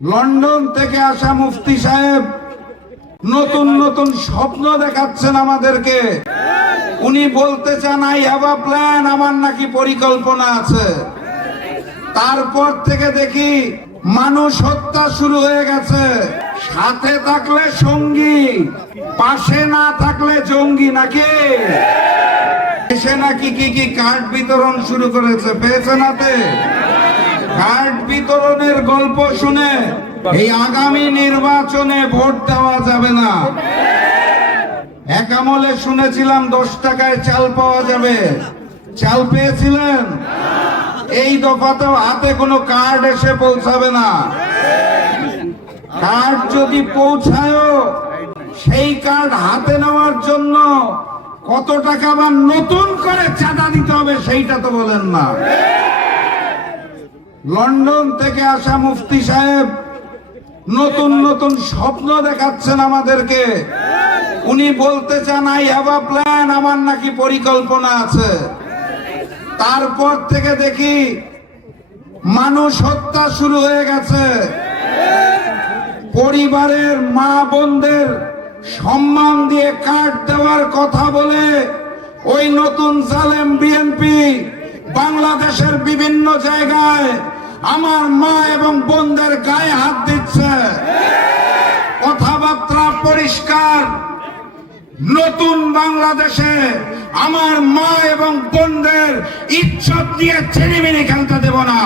London থেকে আসা মুফতি সাহেব নতুন নতুন স্বপ্ন দেখাচ্ছেন আমাদেরকে। উনি বলতে চান আই হ্যাভ আ প্ল্যান, আমার নাকি পরিকল্পনা আছে। তারপর থেকে দেখি মানুষ হত্যা শুরু হয়ে গেছে। সাথে থাকলে সঙ্গী, পাশে না থাকলে জঙ্গি নাকি। এসে নাকি কি কার্ড বিতরণ শুরু করেছে, পেয়েছেন হাতে? কার্ড বিতরণের গল্প শুনে এই আগামী নির্বাচনে ভোট দেওয়া যাবে না। এক আমলে শুনেছিলাম 10 টাকায় চাল পাওয়া যাবে, চাল পেয়েছিলেন? এই দফাতেও হাতে কোনো কার্ড এসে পৌঁছাবে না। কার্ড যদি পৌঁছায়ও, সেই কার্ড হাতে নেওয়ার জন্য কত টাকা বা নতুন করে চাঁদা দিতে হবে সেইটা তো বলেন না। লন্ডন থেকে আসা মুফতি সাহেব নতুন নতুন স্বপ্ন দেখাচ্ছেন আমাদেরকে। উনি বলতে চান আই হ্যাভ আ প্ল্যান, আমার নাকি পরিকল্পনা আছে। তারপর থেকে দেখি মানুষ হত্যা শুরু হয়ে গেছে। পরিবারের মা বোনদের সম্মান দিয়ে কার্ড দেওয়ার কথা বলে ওই নতুন জালেম বিএনপি বাংলাদেশের বিভিন্ন জায়গায় আমার মা এবং বোনদের গায়ে হাত দিচ্ছে। কথাবার্তা পরিষ্কার, নতুন বাংলাদেশে আমার মা এবং বোনদের ইজ্জত দিয়ে ছিনিমিনি খেলতে দেব না।